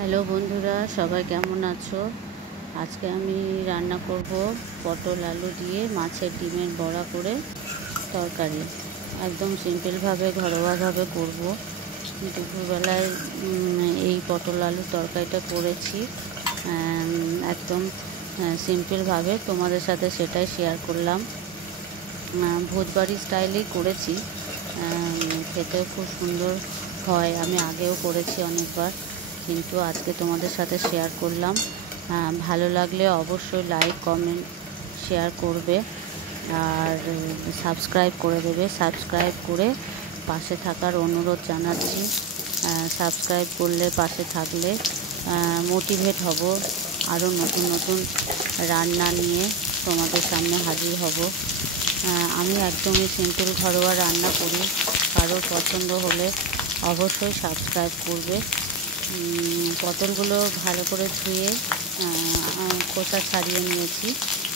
Hello বন্ধুরা, সবাই কেমন আছো? আজকে আমি রান্না করব পটল আলু দিয়ে মাছের ডিমের বড়া করে তরকারি। একদম সিম্পলভাবে ঘরোয়াভাবে করব। দুপুরবেলায় এই পটল আলুর তরকারিটা করেছি একদম সিম্পলভাবে, তোমাদের সাথে সেটাই শেয়ার করলাম। ভোজবাড়ি স্টাইলেই করেছি, খেতেও খুব সুন্দর হয়। আমি আগেও করেছি অনেকবার, কিন্তু আজকে তোমাদের সাথে শেয়ার করলাম। ভালো লাগলে অবশ্যই লাইক কমেন্ট শেয়ার করবে আর সাবস্ক্রাইব করে দেবে। সাবস্ক্রাইব করে পাশে থাকার অনুরোধ জানাচ্ছি। সাবস্ক্রাইব করলে, পাশে থাকলে মোটিভেট হব, আরও নতুন নতুন রান্না নিয়ে তোমাদের সামনে হাজির হব। আমি একদমই সিম্পল ঘরোয়া রান্না করি। কারোর পছন্দ হলে অবশ্যই সাবস্ক্রাইব করবে। পটলগুলো ভালো করে ধুয়ে খোসা ছাড়িয়ে নিয়েছি।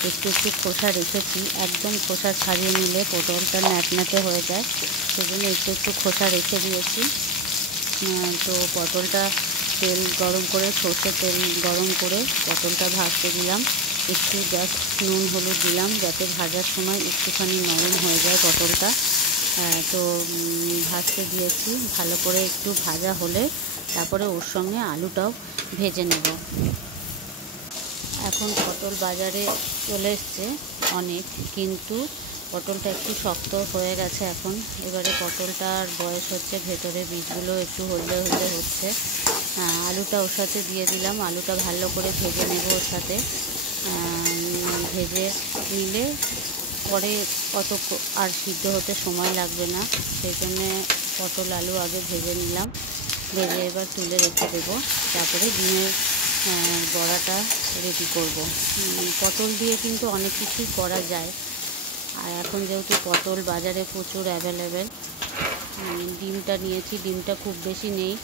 একটু একটু খোসা রেখেছি। একদম খোসা ছাড়িয়ে নিলে পটলটা ন্যাটন্যাটে হয়ে যায়, সেজন্য একটু একটু খোসা রেখে দিয়েছি। তো পটলটা তেল গরম করে, সর্ষের তেল গরম করে পটলটা ভাজতে দিলাম। একটু জাস্ট নুন হলুদ দিলাম, যাতে ভাজার সময় একটুখানি নরম হয়ে যায় পটলটা। তো ভাজতে দিয়েছি। ভালো করে একটু ভাজা হলে তারপরে ওর সঙ্গে আলুটাও ভেজে নেব। এখন পটল বাজারে চলে এসছে অনেক, কিন্তু পটলটা একটু শক্ত হয়ে গেছে এখন। এবারে পটলটার বয়স হচ্ছে, ভেতরে বীজগুলো একটু হলদে হলদে হচ্ছে। আলুটা ওর সাথে দিয়ে দিলাম। আলুটা ভালো করে ভেজে নেব ওর সাথে। ভেজে নিলে পরে অত আর সিদ্ধ হতে সময় লাগবে না, সেই জন্যে পটল আলু আগে ভেজে নিলাম। ভেজে এবার তুলে রেখে দেবো। তারপরে ডিমের বড়াটা রেডি করব। পটল দিয়ে কিন্তু অনেক কিছুই করা যায়। আর এখন যেহেতু পটল বাজারে প্রচুর অ্যাভেলেবেল, ডিমটা নিয়েছি। ডিমটা খুব বেশি নেই,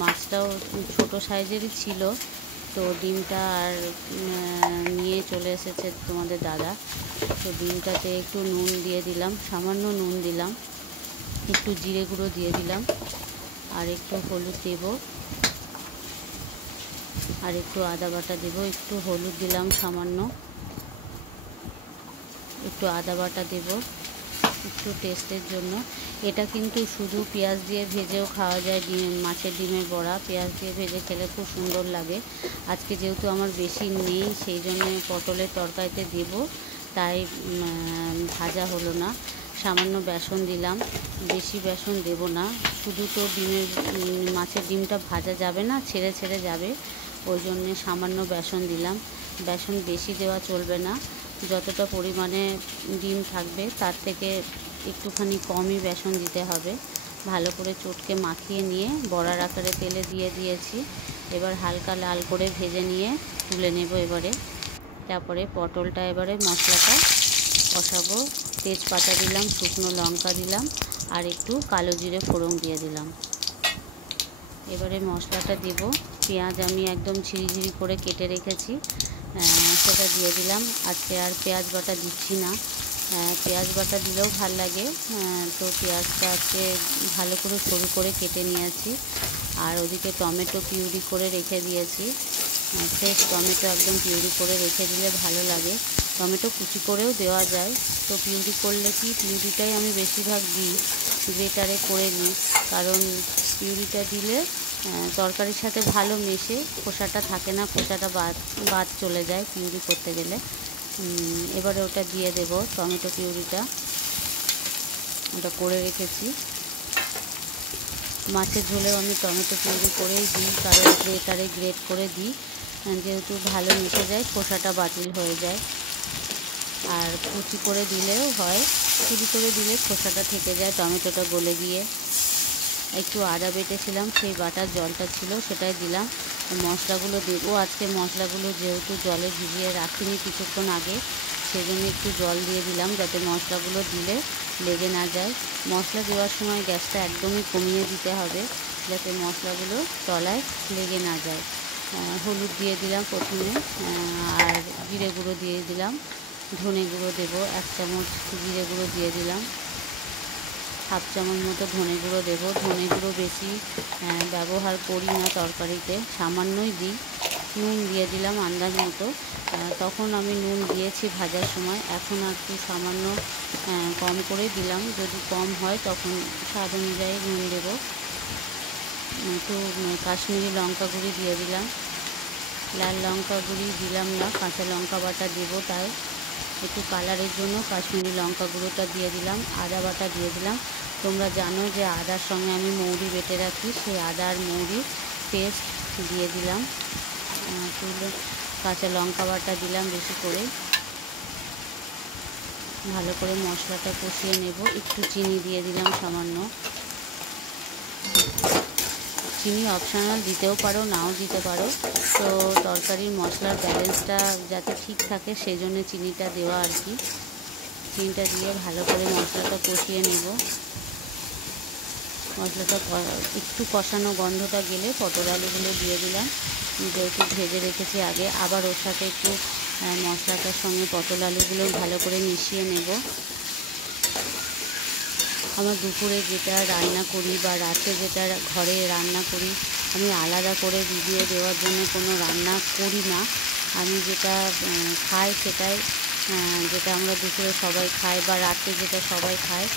মাছটাও ছোটো সাইজেরই ছিল। তো ডিমটা আর নিয়ে চলে এসেছে তোমাদের দাদা। তো ডিমটাতে একটু নুন দিয়ে দিলাম, সামান্য নুন দিলাম, একটু জিরে গুঁড়ো দিয়ে দিলাম, আর একটু হলুদ দেব, আর একটু আদা বাটা দেব। একটু হলুদ দিলাম সামান্য, একটু আদা বাটা দেব একটু টেস্টের জন্য। এটা কিন্তু শুধু পেঁয়াজ দিয়ে ভেজেও খাওয়া যায়। মাছের ডিমের বড়া পেঁয়াজ দিয়ে ভেজে খেলে খুব সুন্দর লাগে। আজকে যেহেতু আমার বেশি নেই, সেই জন্য পটলের তরকারিতে দেব, তাই ভাজা হলো না। সামান্য বেসন দিলাম, বেশি বেসন দেব না। শুধু তো মাছের ডিমটা ভাজা যাবে না, ছেড়ে ছেড়ে যাবে, ওই জন্যে সামান্য বেসন দিলাম। বেসন বেশি দেওয়া চলবে না, যতটা পরিমাণে ডিম থাকবে তার থেকে একটুখানি কমই বেসন দিতে হবে। ভালো করে চটকে মাখিয়ে নিয়ে বড়ার আকারে তেলে দিয়ে দিয়েছি। এবার হালকা লাল করে ভেজে নিয়ে তুলে নেব এবারে। তারপরে পটলটা এবারে মশলাটা কষাবো। তেজপাতা দিলাম, শুকনো লঙ্কা দিলাম, আর একটু কালো জিরে ফোড়ন দিয়ে দিলাম। এবারে মশলাটা দেব। পেঁয়াজ আমি একদম ঝিরিঝিরি করে কেটে রেখেছি, সেটা দিয়ে দিলাম। আজকে আর পেঁয়াজ বাটা দিচ্ছি না, পেঁয়াজ বাটা দিলেও ভাল লাগে। তো পেঁয়াজটা আজকে ভালো করে সরু করে কেটে নিয়েছি। আর ওদিকে টমেটো পিউরি করে রেখে দিয়েছি। ফ্রেশ টমেটো একদম পিউরি করে রেখে দিলে ভালো লাগে। টমেটো কুচি করেও দেওয়া যায়, তো পিউরি করলে কি, পিউরিটাই আমি বেশিরভাগ দিই, গ্রেটারে করে নিই। কারণ পিউরিটা দিলে তরকারির সাথে ভালো মেশে, খোসাটা থাকে না, খোসাটা বাদ চলে যায় পিউরি করতে গেলে। এবারে ওটা দিয়ে দেব, টমেটো পিউরিটা ওটা করে রেখেছি। মাছের ঝোলেও আমি টমেটো পিউরি করেই দিই, কারণ গ্রেটারে গ্রেট করে দিই, যেহেতু ভালো মিশে যায়, খোসাটা বাতিল হয়ে যায়। আর কুচি করে দিলেও হয়, কুচি করে দিলে খোসাটা থেকে যায়, টমেটোটা গলে গিয়ে। একটু আদা বেটেছিলাম, সেই বাটার জলটা ছিল সেটাই দিলাম। মশলাগুলো দেবো আজকে। মশলাগুলো যেহেতু জলে ভিজিয়ে রাখিনি কিছুক্ষণ আগে, সেজন্য একটু জল দিয়ে দিলাম, যাতে মশলাগুলো দিলে লেগে না যায়। মশলা দেওয়ার সময় গ্যাসটা একদমই কমিয়ে দিতে হবে, যাতে মশলাগুলো তলায় লেগে না যায়। হলুদ দিয়ে দিলাম প্রথমে, আর জিরে গুঁড়ো দিয়ে দিলাম, ধনে গুঁড়ো দেবো 1 চামচ, জিরে গুঁড়ো দিয়ে দিলাম। হাফ চামচ মতো ধনে গুঁড়ো দেবো। ধনে গুঁড়ো বেশি ব্যবহার করি না তরকারিতে, সামান্যই দিই। নুন দিয়ে দিলাম আন্দাজ মতো। তখন আমি নুন দিয়েছি ভাজার সময়, এখন আর কি সামান্য কম করে দিলাম। যদি কম হয় তখন স্বাদ অনুযায়ী নুন দেবো। একটু কাশ্মীরি লঙ্কা গুঁড়ি দিয়ে দিলাম। লাল লঙ্কা গুঁড়ি দিলাম না, কাঁচা লঙ্কা বাটা দেবো, তাই একটু কালারের জন্য কাশ্মীরি লঙ্কা গুঁড়োটা দিয়ে দিলাম। আদা বাটা দিয়ে দিলাম। তোমরা জানো যে আদার সঙ্গে আমি মৌরি বেটে রাখি, সেই আদা আর মৌরি পেস্ট দিয়ে দিলাম। কাঁচা লঙ্কা বাটা দিলাম বেশি করে। ভালো করে মশলাটা কষিয়ে নেব। একটু চিনি দিয়ে দিলাম সামান্য। চিনি অপশনাল, দিতেও পারো নাও দিতে পারো। তো তরকারির মশলার ব্যালেন্সটা যাতে ঠিক থাকে সেই জন্য চিনিটা দেওয়া আর কি। চিনিটা দিয়ে ভালো করে মশলাটা কষিয়ে নেব। মশলাটা একটু কষানো গন্ধটা গেলে পটল আলুগুলো দিয়ে দিলাম, যেহেতু ভেজে রেখেছি আগে। আবার ওর সাথে একটু মশলাটার সঙ্গে পটল আলুগুলো ভালো করে মিশিয়ে নেব। আমার দুপুরে যেটা রান্না করি বা রাতে যেটা ঘরে রান্না করি, আমি আলাদা করে ভিডিও দেওয়ার জন্য কোনো রান্না করি না। আমি যেটা খাই সেটাই, যেটা আমরা দুপুরে সবাই খাই বা রাতে যেটা সবাই খায়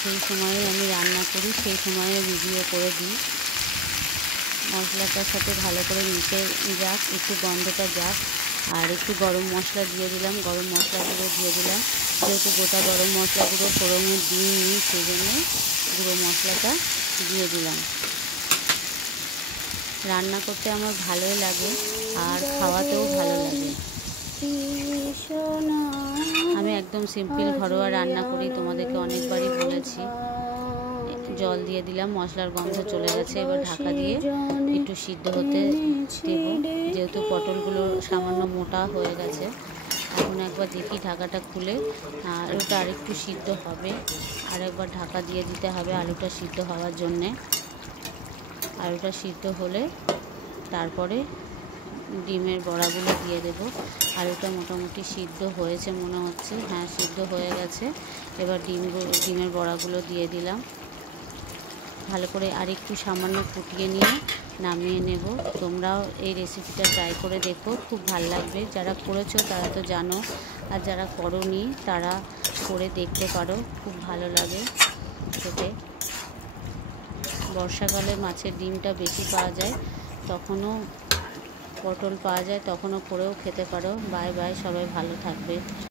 সেই সময়ে আমি রান্না করি, সেই সময়ে ভিডিও করে দিই। মশলাটার সাথে ভালো করে মিশে যাক, একটু গন্ধটা যাক। আর একটু গরম মশলা দিয়ে দিলাম, গরম মশলা গুঁড়ো দিয়ে দিলাম। যেহেতু গোটা গরম মশলা গুঁড়ো ফোড়নে দিইনি, সেই জন্য গুঁড়ো মশলাটা দিয়ে দিলাম। রান্না করতে আমার ভালোই লাগে আর খাওয়াতেও ভালো লাগে। আমি একদম সিম্পল ঘরোয়া রান্না করি, তোমাদেরকে অনেকবারই বলেছি। জল দিয়ে দিলাম, মশলার গন্ধ চলে গেছে। এবার ঢাকা দিয়ে একটু সিদ্ধ হতে দেব, যেহেতু পটলগুলো সামান্য মোটা হয়ে গেছে। এখন একবার দেখি ঢাকাটা খুলে, আলুটা আরেকটু সিদ্ধ হবে, আর একবার ঢাকা দিয়ে দিতে হবে আলুটা সিদ্ধ হওয়ার জন্যে। আলুটা সিদ্ধ হলে তারপরে ডিমের বড়াগুলো দিয়ে দেব। আলুটা মোটামুটি সিদ্ধ হয়েছে মনে হচ্ছে, হ্যাঁ সিদ্ধ হয়ে গেছে। এবার ডিমের বড়াগুলো দিয়ে দিলাম। ভালো করে আরেকটু সামান্য ফুটিয়ে নিয়ে নামিয়ে নেব। তোমরাও এই রেসিপিটা ট্রাই করে দেখো, খুব ভালো লাগবে। যারা করেছো তারা তো জানো, আর যারা করোনি তারা করে দেখতে পারো, খুব ভালো লাগে খেতে। বর্ষাকালে মাছের ডিমটা বেশি পাওয়া যায়, তখনও পটল পাওয়া যায়, তখনও করেও খেতে পারো। বাই বাই, সবাই ভালো থাকবে।